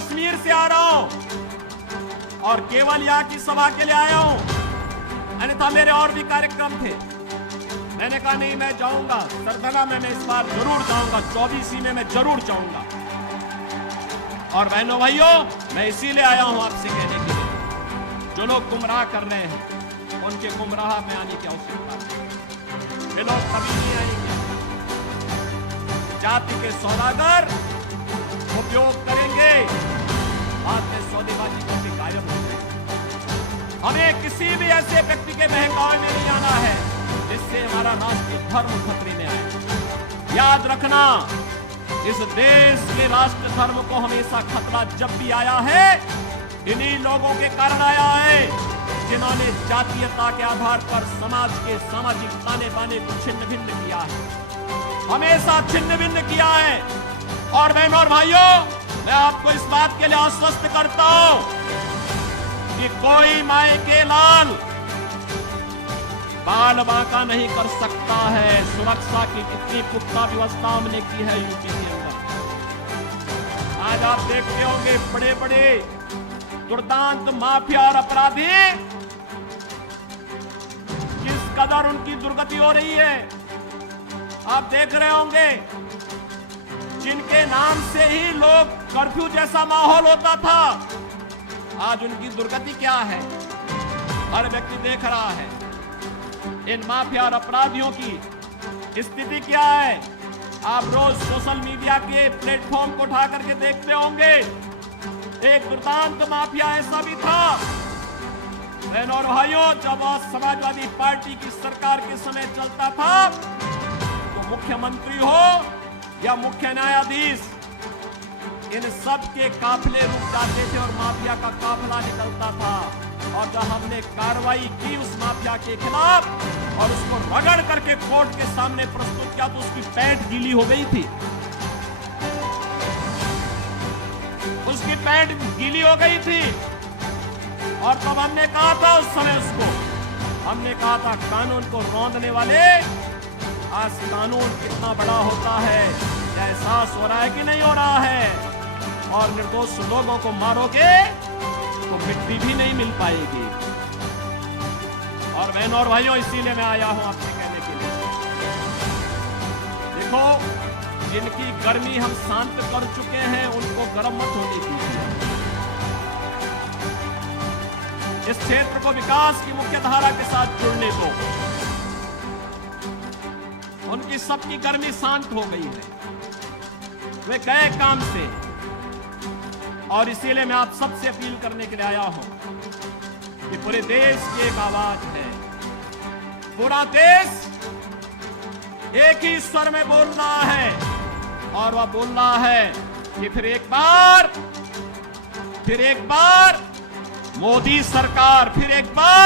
कश्मीर से आ रहा हूं और केवल यहाँ की सभा के लिए आया हूं, अन्यथा मेरे और भी कार्यक्रम थे। मैंने कहा नहीं, मैं जाऊंगा सरदला में, मैं इस बार जरूर जाऊंगा, 24 में मैं जरूर जाऊंगा। और बहनों भाइयों, मैं इसीलिए आया हूं आपसे कहने के लिए, जो लोग गुमराह कर रहे हैं उनके गुमराह में आने की आवश्यकता है। वे लोग कभी नहीं आएंगे। जाति के सौदागर उपयोग करेंगे, बाद में सौदेबाजी करके गायब हो जाएंगे। हमें किसी भी ऐसे व्यक्ति के बहकावे में नहीं आना है जिससे हमारा राष्ट्रीय धर्म खतरे में आए। याद रखना, इस देश के राष्ट्र धर्म को हमेशा खतरा जब भी आया है, इन्हीं लोगों के कारण आया है जिन्होंने जातीयता के आधार पर समाज के सामाजिक ताने बाने को छिन्न भिन्न किया है, हमेशा छिन्न भिन्न किया है। और बहनों और भाइयों, मैं आपको इस बात के लिए आश्वस्त करता हूं कि कोई माए के लाल बाल बांका नहीं कर सकता है। सुरक्षा की कितनी पुख्ता व्यवस्था हमने की है यूपी के अंदर। आज आप देखते होंगे बड़े बड़े दुर्दांत माफिया और अपराधी किस कदर उनकी दुर्गति हो रही है। आप देख रहे होंगे, जिनके नाम से ही लोग कर्फ्यू जैसा माहौल होता था, आज उनकी दुर्गति क्या है हर व्यक्ति देख रहा है। इन माफिया और अपराधियों की स्थिति क्या है, आप रोज सोशल मीडिया के प्लेटफॉर्म को उठा करके देखते होंगे। एक दुर्दांत माफिया ऐसा भी था, बहनों और भाइयों, जब समाजवादी पार्टी की सरकार के समय चलता था तो मुख्यमंत्री हो या मुख्य न्यायाधीश, इन सब के काफिले रुक जाते थे और माफिया का काफिला निकलता था। और जब हमने कार्रवाई की उस माफिया के खिलाफ और उसको रगड़ करके कोर्ट के सामने प्रस्तुत किया तो उसकी पैंट गीली हो गई थी, उसकी पैंट गीली हो गई थी। और तब हमने कहा था उस समय उसको, हमने कहा था कानून को रौंदने वाले, आज कानून कितना बड़ा होता है क्या एहसास हो रहा है कि नहीं हो रहा है। और निर्दोष लोगों को मारोगे तो मिट्टी भी नहीं मिल पाएगी। और बहनों और भाइयों, इसीलिए मैं आया हूं आपसे कहने के लिए, देखो, जिनकी गर्मी हम शांत कर चुके हैं उनको गर्म मत होने दीजिए। इस क्षेत्र को विकास की मुख्य धारा के साथ जुड़ने दो। उनकी सबकी गर्मी शांत हो गई है, वे गए काम से। और इसीलिए मैं आप सबसे अपील करने के लिए आया हूं कि पूरे देश की एक आवाज है, पूरा देश एक ही स्वर में बोल रहा है। और वह बोल रहा है कि फिर एक बार मोदी सरकार, फिर एक बार